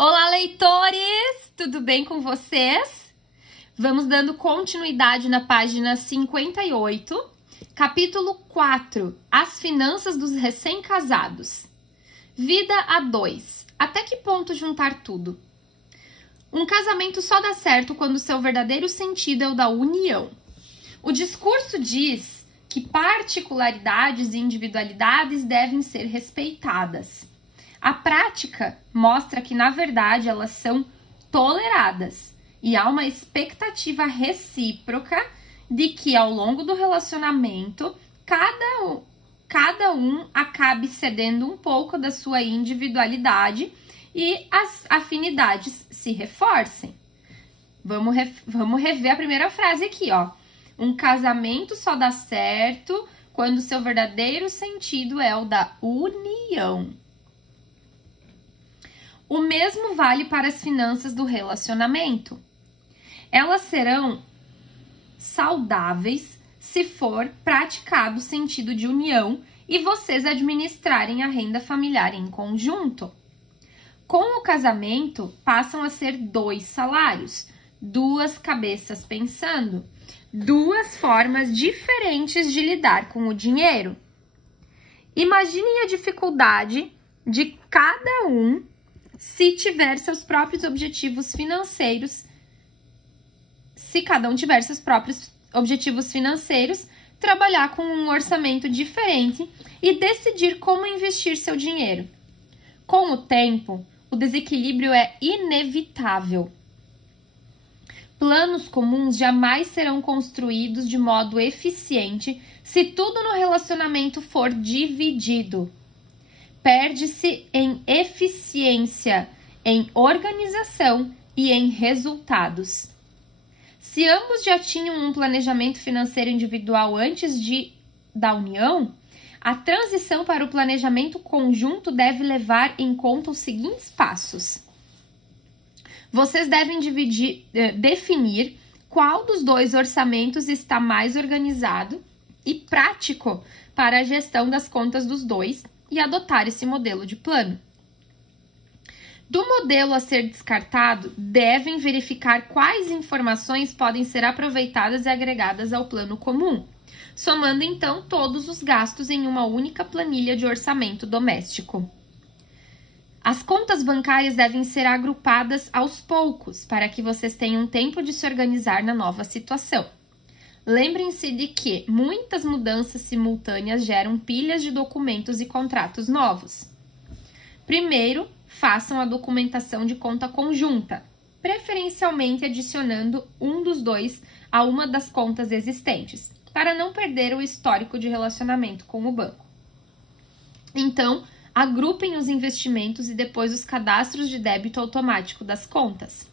Olá, leitores! Tudo bem com vocês? Vamos dando continuidade na página 58, capítulo 4, As finanças dos recém-casados. Vida a dois. Até que ponto juntar tudo? Um casamento só dá certo quando seu verdadeiro sentido é o da união. O discurso diz que particularidades e individualidades devem ser respeitadas. A prática mostra que, na verdade, elas são toleradas e há uma expectativa recíproca de que, ao longo do relacionamento, cada um acabe cedendo um pouco da sua individualidade e as afinidades se reforcem. Vamos rever a primeira frase aqui, ó. Um casamento só dá certo quando seu verdadeiro sentido é o da união. O mesmo vale para as finanças do relacionamento. Elas serão saudáveis se for praticado o sentido de união e vocês administrarem a renda familiar em conjunto. Com o casamento, passam a ser 2 salários, 2 cabeças pensando, 2 formas diferentes de lidar com o dinheiro. Imaginem a dificuldade de cada um se tiver seus próprios objetivos financeiros, se cada um tiver seus próprios objetivos financeiros, trabalhar com um orçamento diferente e decidir como investir seu dinheiro. Com o tempo, o desequilíbrio é inevitável. Planos comuns jamais serão construídos de modo eficiente se tudo no relacionamento for dividido. Perde-se em eficiência, em organização e em resultados. Se ambos já tinham um planejamento financeiro individual antes da união, a transição para o planejamento conjunto deve levar em conta os seguintes passos. Vocês devem definir qual dos 2 orçamentos está mais organizado e prático para a gestão das contas dos 2 e adotar esse modelo de plano. Do modelo a ser descartado, devem verificar quais informações podem ser aproveitadas e agregadas ao plano comum, somando então todos os gastos em uma única planilha de orçamento doméstico. As contas bancárias devem ser agrupadas aos poucos, para que vocês tenham tempo de se organizar na nova situação. Lembrem-se de que muitas mudanças simultâneas geram pilhas de documentos e contratos novos. Primeiro, façam a documentação de conta conjunta, preferencialmente adicionando um dos 2 a uma das contas existentes, para não perder o histórico de relacionamento com o banco. Então, agrupem os investimentos e depois os cadastros de débito automático das contas.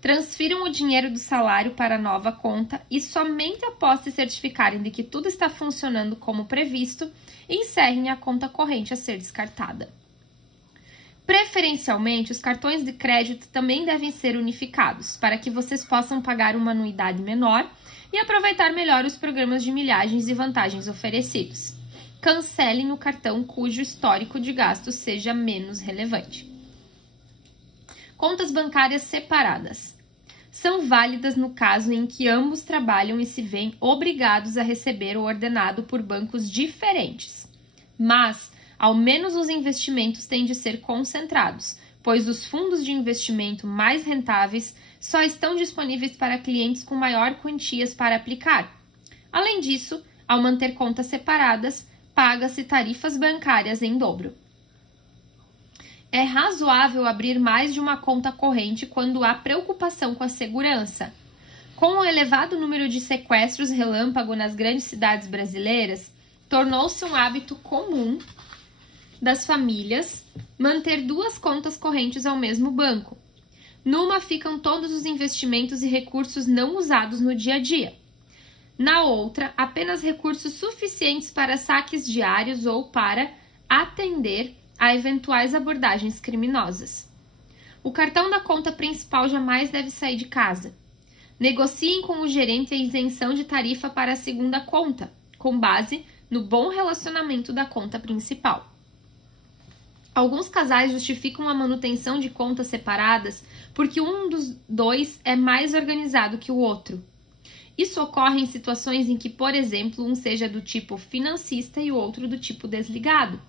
Transfiram o dinheiro do salário para a nova conta e somente após se certificarem de que tudo está funcionando como previsto, encerrem a conta corrente a ser descartada. Preferencialmente, os cartões de crédito também devem ser unificados, para que vocês possam pagar uma anuidade menor e aproveitar melhor os programas de milhagens e vantagens oferecidos. Cancelem o cartão cujo histórico de gastos seja menos relevante. Contas bancárias separadas. São válidas no caso em que ambos trabalham e se veem obrigados a receber o ordenado por bancos diferentes. Mas, ao menos os investimentos têm de ser concentrados, pois os fundos de investimento mais rentáveis só estão disponíveis para clientes com maior quantias para aplicar. Além disso, ao manter contas separadas, paga-se tarifas bancárias em dobro. É razoável abrir mais de uma conta corrente quando há preocupação com a segurança. Com o elevado número de sequestros relâmpago nas grandes cidades brasileiras, tornou-se um hábito comum das famílias manter 2 contas correntes ao mesmo banco. Numa ficam todos os investimentos e recursos não usados no dia a dia. Na outra, apenas recursos suficientes para saques diários ou para atender a eventuais abordagens criminosas. O cartão da conta principal jamais deve sair de casa. Negociem com o gerente a isenção de tarifa para a segunda conta, com base no bom relacionamento da conta principal. Alguns casais justificam a manutenção de contas separadas porque um dos dois é mais organizado que o outro. Isso ocorre em situações em que, por exemplo, um seja do tipo financista e o outro do tipo desligado.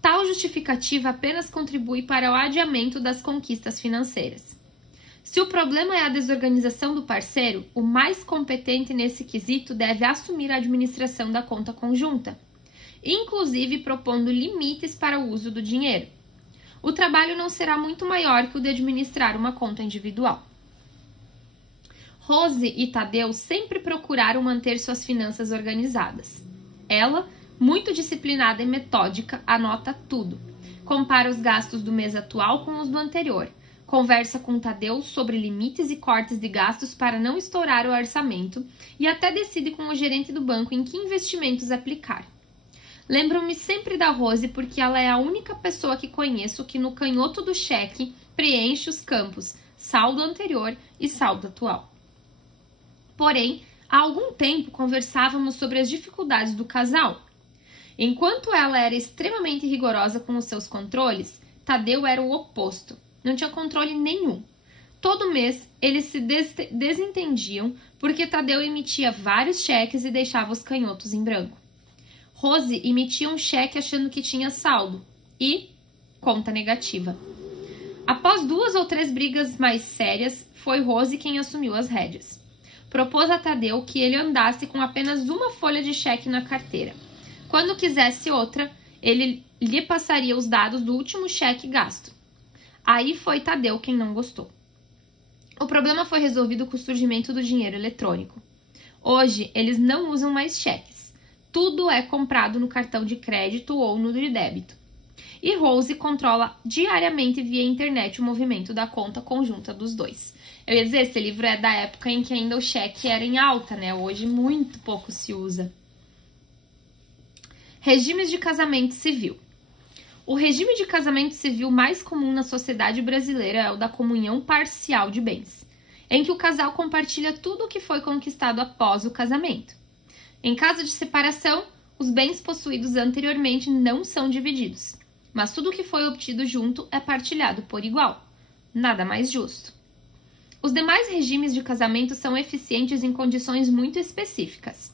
Tal justificativa apenas contribui para o adiamento das conquistas financeiras. Se o problema é a desorganização do parceiro, o mais competente nesse quesito deve assumir a administração da conta conjunta, inclusive propondo limites para o uso do dinheiro. O trabalho não será muito maior que o de administrar uma conta individual. Rose e Tadeu sempre procuraram manter suas finanças organizadas. Ela, muito disciplinada e metódica, anota tudo. Compara os gastos do mês atual com os do anterior. Conversa com Tadeu sobre limites e cortes de gastos para não estourar o orçamento e até decide com o gerente do banco em que investimentos aplicar. Lembro-me sempre da Rose porque ela é a única pessoa que conheço que no canhoto do cheque preenche os campos saldo anterior e saldo atual. Porém, há algum tempo conversávamos sobre as dificuldades do casal. Enquanto ela era extremamente rigorosa com os seus controles, Tadeu era o oposto. Não tinha controle nenhum. Todo mês, eles se desentendiam porque Tadeu emitia vários cheques e deixava os canhotos em branco. Rose emitia um cheque achando que tinha saldo e conta negativa. Após 2 ou 3 brigas mais sérias, foi Rose quem assumiu as rédeas. Propôs a Tadeu que ele andasse com apenas uma folha de cheque na carteira. Quando quisesse outra, ele lhe passaria os dados do último cheque gasto. Aí foi Tadeu quem não gostou. O problema foi resolvido com o surgimento do dinheiro eletrônico. Hoje, eles não usam mais cheques. Tudo é comprado no cartão de crédito ou no de débito. E Rose controla diariamente via internet o movimento da conta conjunta dos dois. Eu ia dizer, esse livro é da época em que ainda o cheque era em alta, né? Hoje muito pouco se usa. Regimes de casamento civil. O regime de casamento civil mais comum na sociedade brasileira é o da comunhão parcial de bens, em que o casal compartilha tudo o que foi conquistado após o casamento. Em caso de separação, os bens possuídos anteriormente não são divididos, mas tudo o que foi obtido junto é partilhado por igual. Nada mais justo. Os demais regimes de casamento são eficientes em condições muito específicas.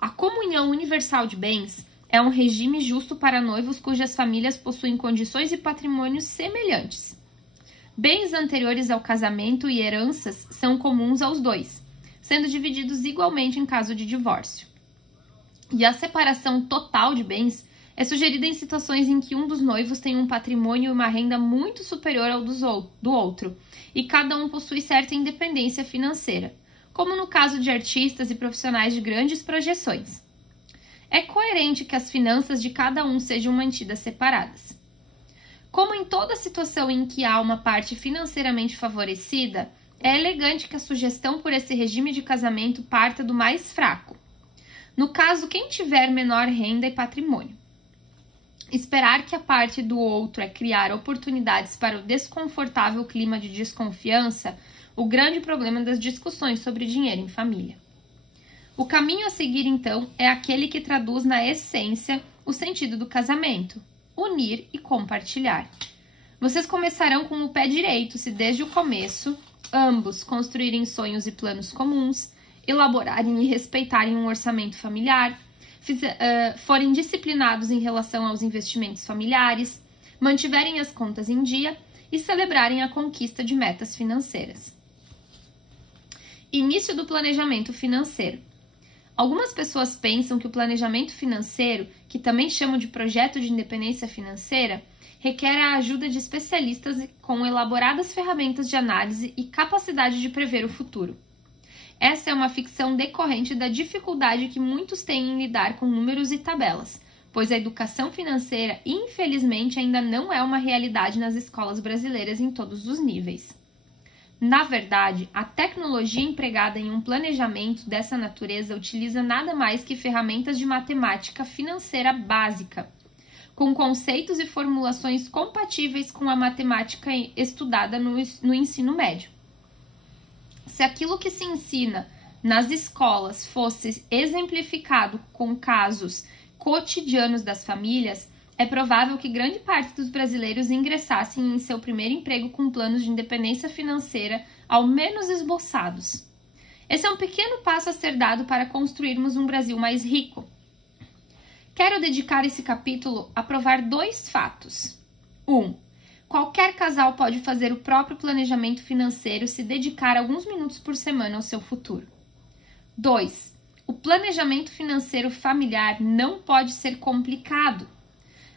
A comunhão universal de bens é um regime justo para noivos cujas famílias possuem condições e patrimônios semelhantes. Bens anteriores ao casamento e heranças são comuns aos dois, sendo divididos igualmente em caso de divórcio. E a separação total de bens é sugerida em situações em que um dos noivos tem um patrimônio e uma renda muito superior ao do outro, e cada um possui certa independência financeira, como no caso de artistas e profissionais de grandes projeções. É coerente que as finanças de cada um sejam mantidas separadas. Como em toda situação em que há uma parte financeiramente favorecida, é elegante que a sugestão por esse regime de casamento parta do mais fraco. No caso, quem tiver menor renda e patrimônio. Esperar que a parte do outro é criar oportunidades para o desconfortável clima de desconfiança, o grande problema das discussões sobre dinheiro em família. O caminho a seguir, então, é aquele que traduz na essência o sentido do casamento: unir e compartilhar. Vocês começarão com o pé direito se desde o começo ambos construírem sonhos e planos comuns, elaborarem e respeitarem um orçamento familiar, forem disciplinados em relação aos investimentos familiares, mantiverem as contas em dia e celebrarem a conquista de metas financeiras. Início do planejamento financeiro. Algumas pessoas pensam que o planejamento financeiro, que também chamam de projeto de independência financeira, requer a ajuda de especialistas com elaboradas ferramentas de análise e capacidade de prever o futuro. Essa é uma ficção decorrente da dificuldade que muitos têm em lidar com números e tabelas, pois a educação financeira, infelizmente, ainda não é uma realidade nas escolas brasileiras em todos os níveis. Na verdade, a tecnologia empregada em um planejamento dessa natureza utiliza nada mais que ferramentas de matemática financeira básica, com conceitos e formulações compatíveis com a matemática estudada no ensino médio. Se aquilo que se ensina nas escolas fosse exemplificado com casos cotidianos das famílias, É provável que grande parte dos brasileiros ingressassem em seu primeiro emprego com planos de independência financeira ao menos esboçados. Esse é um pequeno passo a ser dado para construirmos um Brasil mais rico. Quero dedicar esse capítulo a provar 2 fatos. 1. Qualquer casal pode fazer o próprio planejamento financeiro se dedicar alguns minutos por semana ao seu futuro. 2. O planejamento financeiro familiar não pode ser complicado.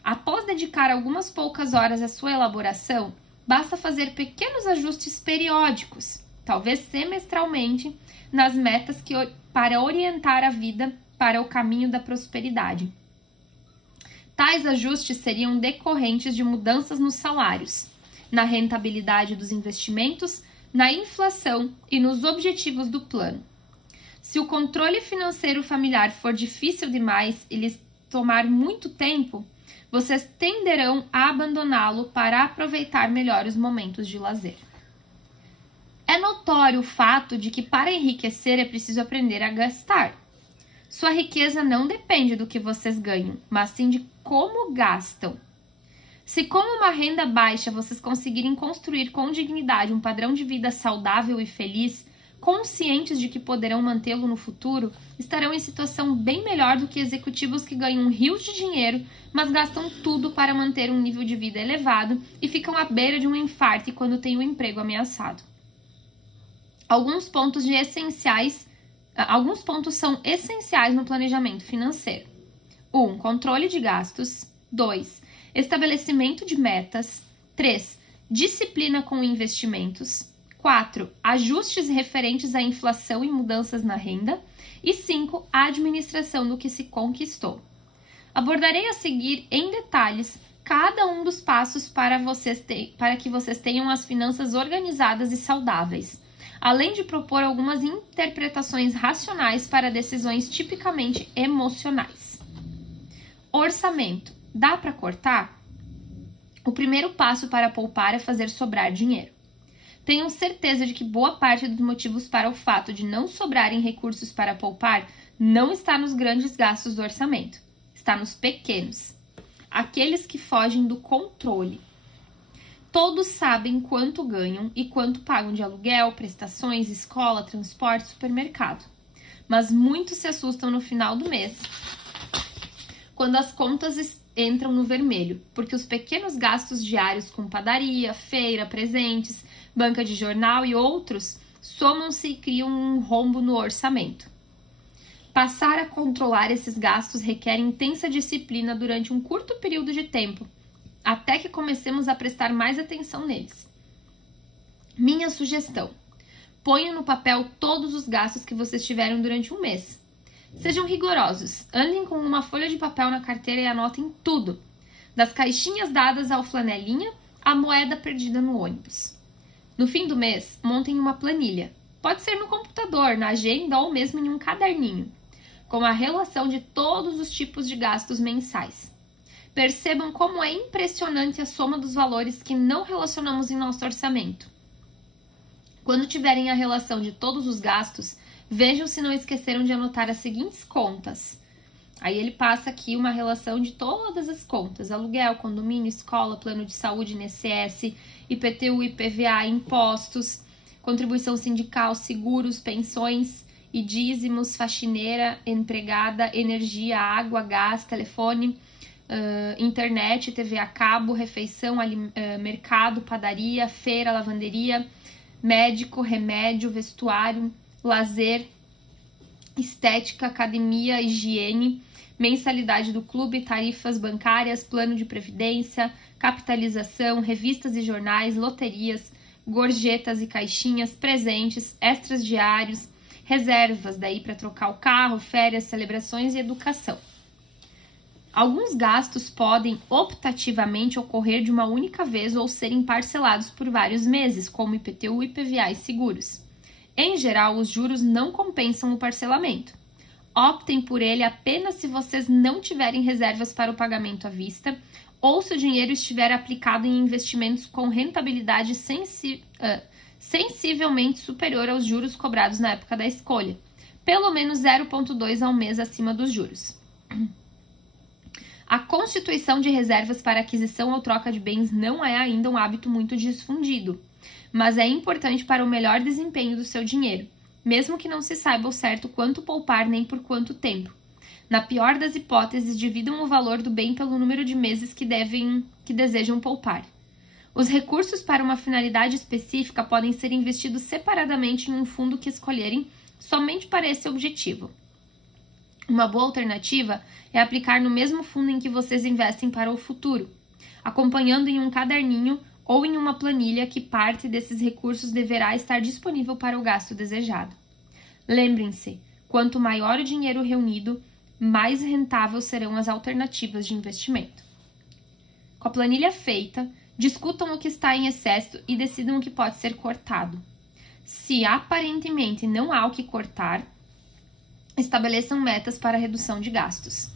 Após dedicar algumas poucas horas à sua elaboração, basta fazer pequenos ajustes periódicos, talvez semestralmente, nas metas para orientar a vida para o caminho da prosperidade. Tais ajustes seriam decorrentes de mudanças nos salários, na rentabilidade dos investimentos, na inflação e nos objetivos do plano. Se o controle financeiro familiar for difícil demais e lhes tomar muito tempo, vocês tenderão a abandoná-lo para aproveitar melhor os momentos de lazer. É notório o fato de que para enriquecer é preciso aprender a gastar. Sua riqueza não depende do que vocês ganham, mas sim de como gastam. Se com uma renda baixa vocês conseguirem construir com dignidade um padrão de vida saudável e feliz, conscientes de que poderão mantê-lo no futuro, estarão em situação bem melhor do que executivos que ganham rios de dinheiro, mas gastam tudo para manter um nível de vida elevado e ficam à beira de um infarto quando têm o emprego ameaçado. Alguns pontos são essenciais no planejamento financeiro. 1. Controle de gastos. 2. Estabelecimento de metas. 3. Disciplina com investimentos. 4. Ajustes referentes à inflação e mudanças na renda. E 5. A administração do que se conquistou. Abordarei a seguir em detalhes cada um dos passos para que vocês tenham as finanças organizadas e saudáveis, além de propor algumas interpretações racionais para decisões tipicamente emocionais. Orçamento. Dá para cortar? O primeiro passo para poupar é fazer sobrar dinheiro. Tenho certeza de que boa parte dos motivos para o fato de não sobrarem recursos para poupar não está nos grandes gastos do orçamento, está nos pequenos, aqueles que fogem do controle. Todos sabem quanto ganham e quanto pagam de aluguel, prestações, escola, transporte, supermercado. Mas muitos se assustam no final do mês, quando as contas entram no vermelho, porque os pequenos gastos diários com padaria, feira, presentes, banca de jornal e outros somam-se e criam um rombo no orçamento. Passar a controlar esses gastos requer intensa disciplina durante um curto período de tempo, até que comecemos a prestar mais atenção neles. Minha sugestão: ponham no papel todos os gastos que vocês tiveram durante um mês. Sejam rigorosos, andem com uma folha de papel na carteira e anotem tudo, das caixinhas dadas ao flanelinha à moeda perdida no ônibus. No fim do mês, montem uma planilha. Pode ser no computador, na agenda ou mesmo em um caderninho, com a relação de todos os tipos de gastos mensais. Percebam como é impressionante a soma dos valores que não relacionamos em nosso orçamento. Quando tiverem a relação de todos os gastos, vejam se não esqueceram de anotar as seguintes contas. Aí ele passa aqui uma relação de todas as contas: aluguel, condomínio, escola, plano de saúde, INSS, IPTU, IPVA, impostos, contribuição sindical, seguros, pensões e dízimos, faxineira, empregada, energia, água, gás, telefone, internet, TV a cabo, refeição, mercado, padaria, feira, lavanderia, médico, remédio, vestuário, lazer, estética, academia, higiene, mensalidade do clube, tarifas bancárias, plano de previdência, capitalização, revistas e jornais, loterias, gorjetas e caixinhas, presentes, extras diários, reservas daí para trocar o carro, férias, celebrações e educação. Alguns gastos podem optativamente ocorrer de uma única vez ou serem parcelados por vários meses, como IPTU, IPVA e seguros. Em geral, os juros não compensam o parcelamento. Optem por ele apenas se vocês não tiverem reservas para o pagamento à vista ou se o dinheiro estiver aplicado em investimentos com rentabilidade sensivelmente superior aos juros cobrados na época da escolha, pelo menos 0,2 ao mês acima dos juros. A constituição de reservas para aquisição ou troca de bens não é ainda um hábito muito difundido, mas é importante para o melhor desempenho do seu dinheiro, mesmo que não se saiba ao certo quanto poupar nem por quanto tempo. Na pior das hipóteses, dividam o valor do bem pelo número de meses que desejam poupar. Os recursos para uma finalidade específica podem ser investidos separadamente em um fundo que escolherem somente para esse objetivo. Uma boa alternativa é aplicar no mesmo fundo em que vocês investem para o futuro, acompanhando em um caderninho ou em uma planilha que parte desses recursos deverá estar disponível para o gasto desejado. Lembrem-se, quanto maior o dinheiro reunido, mais rentável serão as alternativas de investimento. Com a planilha feita, discutam o que está em excesso e decidam o que pode ser cortado. Se aparentemente não há o que cortar, estabeleçam metas para redução de gastos.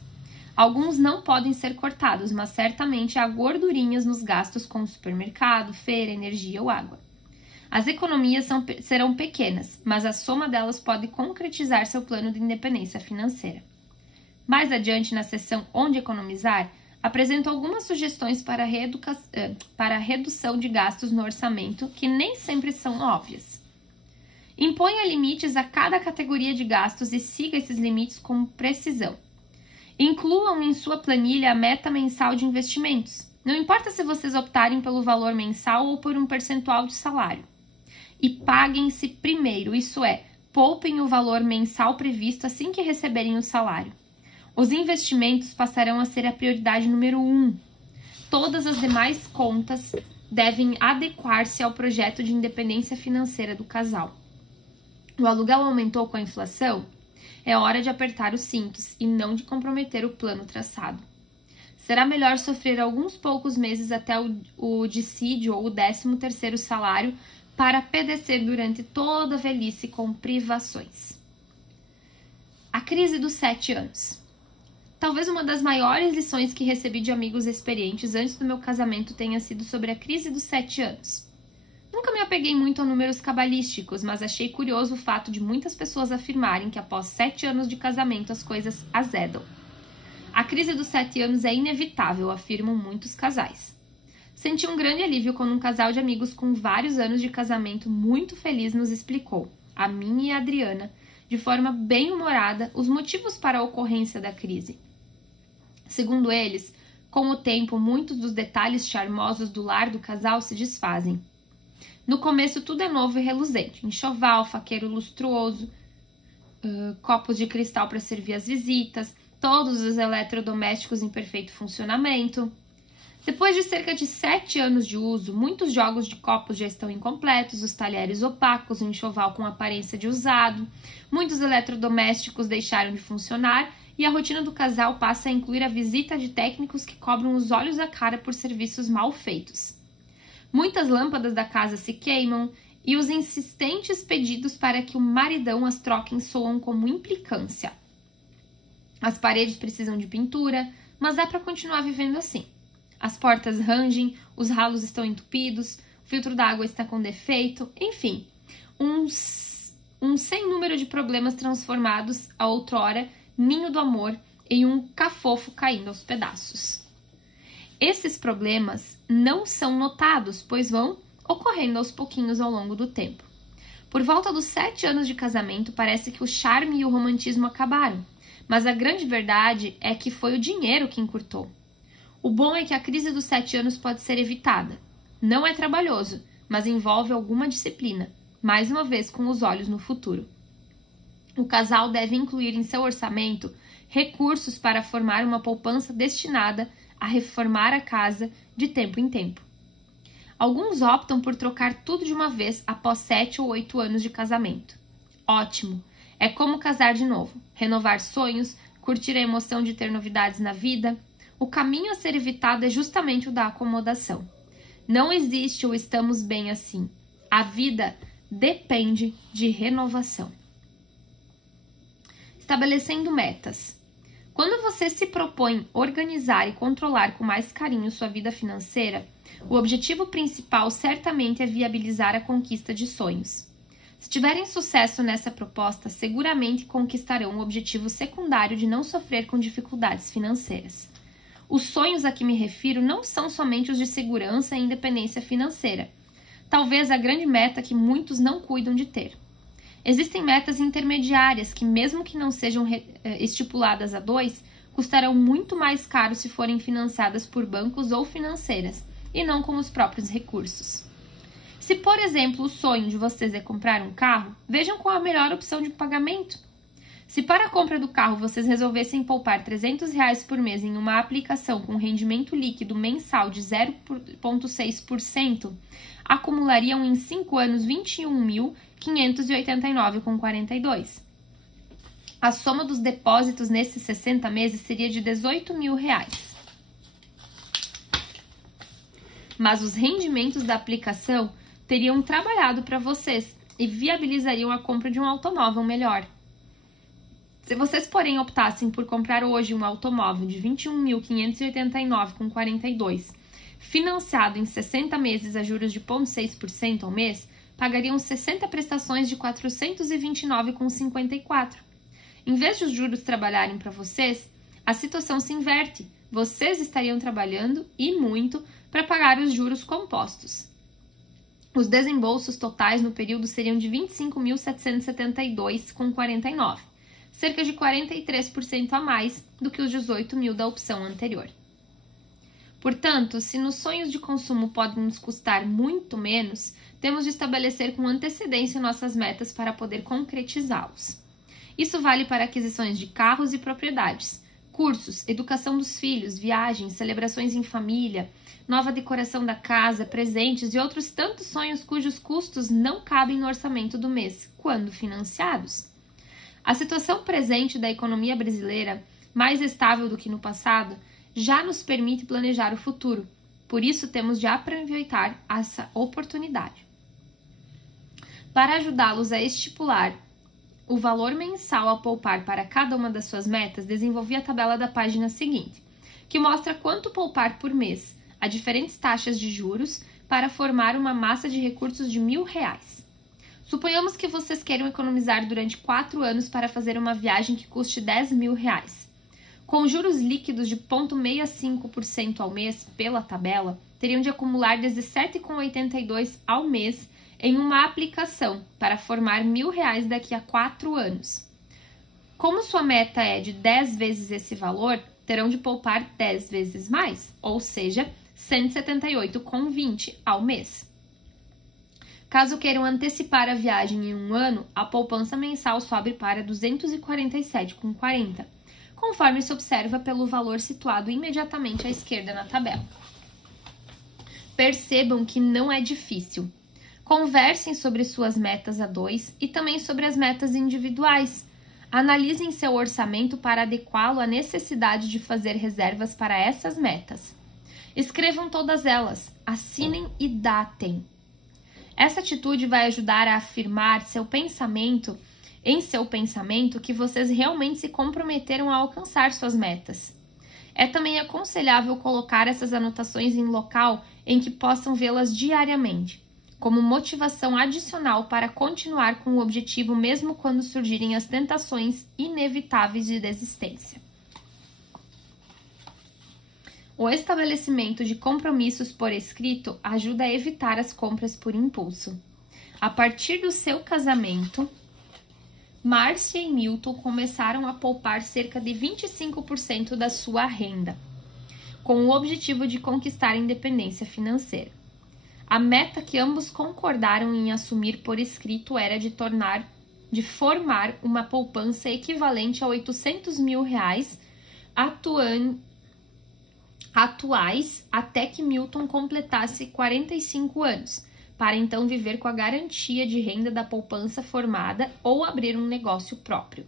Alguns não podem ser cortados, mas certamente há gordurinhas nos gastos com supermercado, feira, energia ou água. As economias serão pequenas, mas a soma delas pode concretizar seu plano de independência financeira. Mais adiante, na seção Onde Economizar, apresento algumas sugestões para a redução de gastos no orçamento que nem sempre são óbvias. Imponha limites a cada categoria de gastos e siga esses limites com precisão. Incluam em sua planilha a meta mensal de investimentos. Não importa se vocês optarem pelo valor mensal ou por um percentual de salário. E paguem-se primeiro, isso é, poupem o valor mensal previsto assim que receberem o salário. Os investimentos passarão a ser a prioridade número 1. Todas as demais contas devem adequar-se ao projeto de independência financeira do casal. O aluguel aumentou com a inflação? É hora de apertar os cintos e não de comprometer o plano traçado. Será melhor sofrer alguns poucos meses até o dissídio ou o 13º salário para padecer durante toda a velhice com privações. A crise dos 7 anos. Talvez uma das maiores lições que recebi de amigos experientes antes do meu casamento tenha sido sobre a crise dos 7 anos. Nunca me apeguei muito a números cabalísticos, mas achei curioso o fato de muitas pessoas afirmarem que após 7 anos de casamento as coisas azedam. A crise dos 7 anos é inevitável, afirmam muitos casais. Senti um grande alívio quando um casal de amigos com vários anos de casamento muito feliz nos explicou, a mim e a Adriana, de forma bem humorada, os motivos para a ocorrência da crise. Segundo eles, com o tempo, muitos dos detalhes charmosos do lar do casal se desfazem. No começo, tudo é novo e reluzente. Enxoval, faqueiro lustruoso, copos de cristal para servir as visitas, todos os eletrodomésticos em perfeito funcionamento. Depois de cerca de 7 anos de uso, muitos jogos de copos já estão incompletos, os talheres opacos, o enxoval com aparência de usado, muitos eletrodomésticos deixaram de funcionar e a rotina do casal passa a incluir a visita de técnicos que cobram os olhos da cara por serviços mal feitos. Muitas lâmpadas da casa se queimam e os insistentes pedidos para que o maridão as troquem soam como implicância. As paredes precisam de pintura, mas dá para continuar vivendo assim. As portas rangem, os ralos estão entupidos, o filtro d'água está com defeito, enfim, um sem número de problemas transformados a outrora ninho do amor em um cafofo caindo aos pedaços. Esses problemas não são notados, pois vão ocorrendo aos pouquinhos ao longo do tempo. Por volta dos 7 anos de casamento, parece que o charme e o romantismo acabaram, mas a grande verdade é que foi o dinheiro que encurtou. O bom é que a crise dos 7 anos pode ser evitada. Não é trabalhoso, mas envolve alguma disciplina, mais uma vez com os olhos no futuro. O casal deve incluir em seu orçamento recursos para formar uma poupança destinada a reformar a casa de tempo em tempo. Alguns optam por trocar tudo de uma vez após 7 ou 8 anos de casamento. Ótimo! É como casar de novo, renovar sonhos, curtir a emoção de ter novidades na vida. O caminho a ser evitado é justamente o da acomodação. Não existe o estamos bem assim. A vida depende de renovação. Estabelecendo metas. Quando você se propõe organizar e controlar com mais carinho sua vida financeira, o objetivo principal certamente é viabilizar a conquista de sonhos. Se tiverem sucesso nessa proposta, seguramente conquistarão o objetivo secundário de não sofrer com dificuldades financeiras. Os sonhos a que me refiro não são somente os de segurança e independência financeira. Talvez a grande meta que muitos não cuidam de ter. Existem metas intermediárias que, mesmo que não sejam estipuladas a dois, custarão muito mais caro se forem financiadas por bancos ou financeiras, e não com os próprios recursos. Se, por exemplo, o sonho de vocês é comprar um carro, vejam qual a melhor opção de pagamento. Se para a compra do carro vocês resolvessem poupar R$300 por mês em uma aplicação com rendimento líquido mensal de 0,6%, acumulariam em 5 anos R$ 21.589,42. A soma dos depósitos nesses 60 meses seria de R$18.000. Mas os rendimentos da aplicação teriam trabalhado para vocês e viabilizariam a compra de um automóvel melhor. Se vocês, porém, optassem por comprar hoje um automóvel de R$ 21.589,42, financiado em 60 meses a juros de 0,6% ao mês, pagariam 60 prestações de R$ 429,54. Em vez de os juros trabalharem para vocês, a situação se inverte. Vocês estariam trabalhando, e muito, para pagar os juros compostos. Os desembolsos totais no período seriam de R$ 25.772,49. Cerca de 43% a mais do que os 18.000 da opção anterior. Portanto, se nos sonhos de consumo podem nos custar muito menos, temos de estabelecer com antecedência nossas metas para poder concretizá-los. Isso vale para aquisições de carros e propriedades, cursos, educação dos filhos, viagens, celebrações em família, nova decoração da casa, presentes e outros tantos sonhos cujos custos não cabem no orçamento do mês, quando financiados. A situação presente da economia brasileira, mais estável do que no passado, já nos permite planejar o futuro. Por isso, temos de aproveitar essa oportunidade. Para ajudá-los a estipular o valor mensal a poupar para cada uma das suas metas, desenvolvi a tabela da página seguinte, que mostra quanto poupar por mês a diferentes taxas de juros para formar uma massa de recursos de R$1.000. Suponhamos que vocês queiram economizar durante 4 anos para fazer uma viagem que custe R$10.000. Com juros líquidos de 0,65% ao mês pela tabela, teriam de acumular R$17,82 ao mês em uma aplicação para formar R$1.000 daqui a 4 anos. Como sua meta é de 10 vezes esse valor, terão de poupar 10 vezes mais, ou seja, R$178,20 ao mês. Caso queiram antecipar a viagem em um ano, a poupança mensal sobe para R$247,40, conforme se observa pelo valor situado imediatamente à esquerda na tabela. Percebam que não é difícil. Conversem sobre suas metas a dois e também sobre as metas individuais. Analisem seu orçamento para adequá-lo à necessidade de fazer reservas para essas metas. Escrevam todas elas, assinem e datem. Essa atitude vai ajudar a afirmar em seu pensamento que vocês realmente se comprometeram a alcançar suas metas. É também aconselhável colocar essas anotações em local em que possam vê-las diariamente, como motivação adicional para continuar com o objetivo mesmo quando surgirem as tentações inevitáveis de desistência. O estabelecimento de compromissos por escrito ajuda a evitar as compras por impulso. A partir do seu casamento, Márcia e Milton começaram a poupar cerca de 25% da sua renda, com o objetivo de conquistar a independência financeira. A meta que ambos concordaram em assumir por escrito era de formar uma poupança equivalente a R$800.000 atuais até que Milton completasse 45 anos, para então viver com a garantia de renda da poupança formada ou abrir um negócio próprio.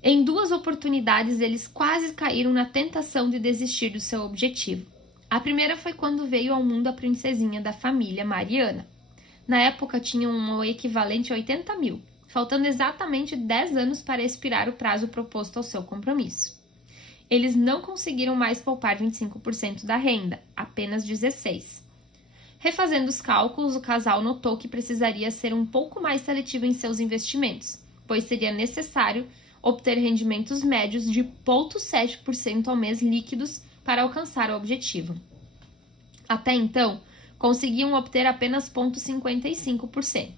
Em 2 oportunidades, eles quase caíram na tentação de desistir do seu objetivo. A primeira foi quando veio ao mundo a princesinha da família, Mariana. Na época, tinham um equivalente a 80 mil, faltando exatamente 10 anos para expirar o prazo proposto ao seu compromisso. Eles não conseguiram mais poupar 25% da renda, apenas 16%. Refazendo os cálculos, o casal notou que precisaria ser um pouco mais seletivo em seus investimentos, pois seria necessário obter rendimentos médios de 0,7% ao mês líquidos para alcançar o objetivo. Até então, conseguiam obter apenas 0,55%.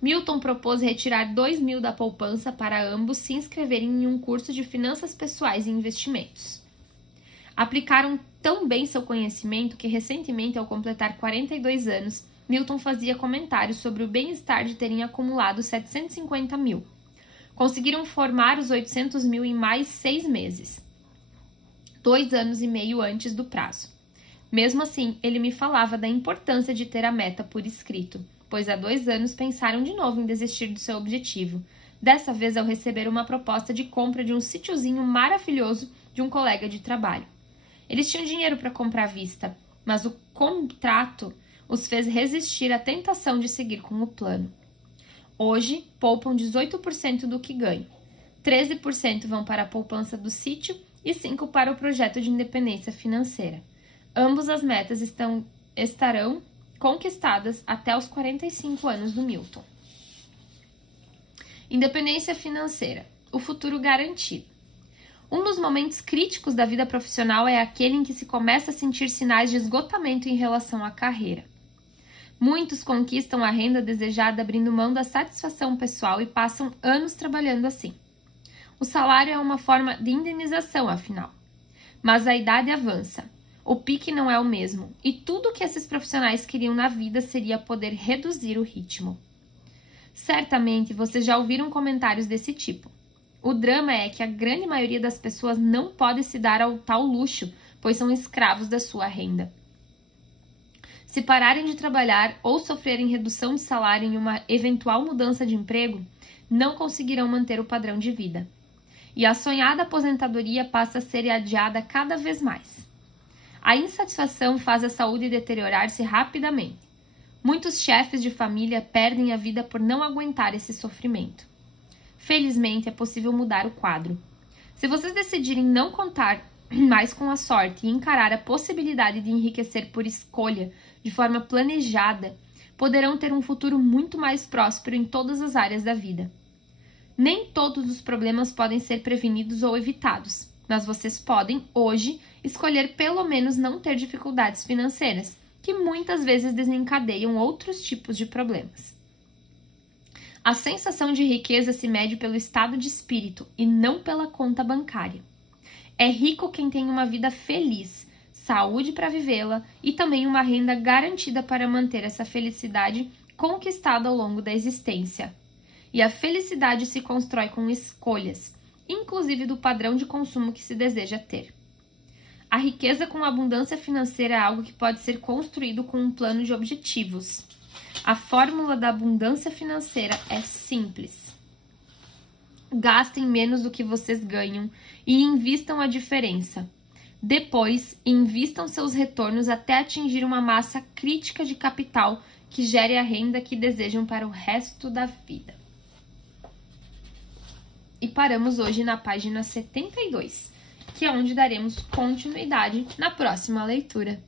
Milton propôs retirar 2.000 da poupança para ambos se inscreverem em um curso de finanças pessoais e investimentos. Aplicaram tão bem seu conhecimento que recentemente, ao completar 42 anos, Milton fazia comentários sobre o bem-estar de terem acumulado 750 mil. Conseguiram formar os 800 mil em mais 6 meses, 2 anos e meio antes do prazo. Mesmo assim, ele me falava da importância de ter a meta por escrito, pois há 2 anos pensaram de novo em desistir do seu objetivo, dessa vez ao receber uma proposta de compra de um sítiozinho maravilhoso de um colega de trabalho. Eles tinham dinheiro para comprar à vista, mas o contrato os fez resistir à tentação de seguir com o plano. Hoje, poupam 18% do que ganham. 13% vão para a poupança do sítio e 5% para o projeto de independência financeira. Ambas as metas estarão conquistadas até os 45 anos do Milton. Independência financeira. O futuro garantido. Um dos momentos críticos da vida profissional é aquele em que se começa a sentir sinais de esgotamento em relação à carreira. Muitos conquistam a renda desejada abrindo mão da satisfação pessoal e passam anos trabalhando assim. O salário é uma forma de indenização, afinal. Mas a idade avança. O pique não é o mesmo, e tudo o que esses profissionais queriam na vida seria poder reduzir o ritmo. Certamente vocês já ouviram comentários desse tipo. O drama é que a grande maioria das pessoas não pode se dar ao tal luxo, pois são escravos da sua renda. Se pararem de trabalhar ou sofrerem redução de salário em uma eventual mudança de emprego, não conseguirão manter o padrão de vida. E a sonhada aposentadoria passa a ser adiada cada vez mais. A insatisfação faz a saúde deteriorar-se rapidamente. Muitos chefes de família perdem a vida por não aguentar esse sofrimento. Felizmente, é possível mudar o quadro. Se vocês decidirem não contar mais com a sorte e encarar a possibilidade de enriquecer por escolha, de forma planejada, poderão ter um futuro muito mais próspero em todas as áreas da vida. Nem todos os problemas podem ser prevenidos ou evitados, mas vocês podem, hoje, escolher pelo menos não ter dificuldades financeiras, que muitas vezes desencadeiam outros tipos de problemas. A sensação de riqueza se mede pelo estado de espírito e não pela conta bancária. É rico quem tem uma vida feliz, saúde para vivê-la e também uma renda garantida para manter essa felicidade conquistada ao longo da existência. E a felicidade se constrói com escolhas, inclusive do padrão de consumo que se deseja ter. A riqueza com abundância financeira é algo que pode ser construído com um plano de objetivos. A fórmula da abundância financeira é simples. Gastem menos do que vocês ganham e invistam a diferença. Depois, invistam seus retornos até atingir uma massa crítica de capital que gere a renda que desejam para o resto da vida. E paramos hoje na página 72, que é onde daremos continuidade na próxima leitura.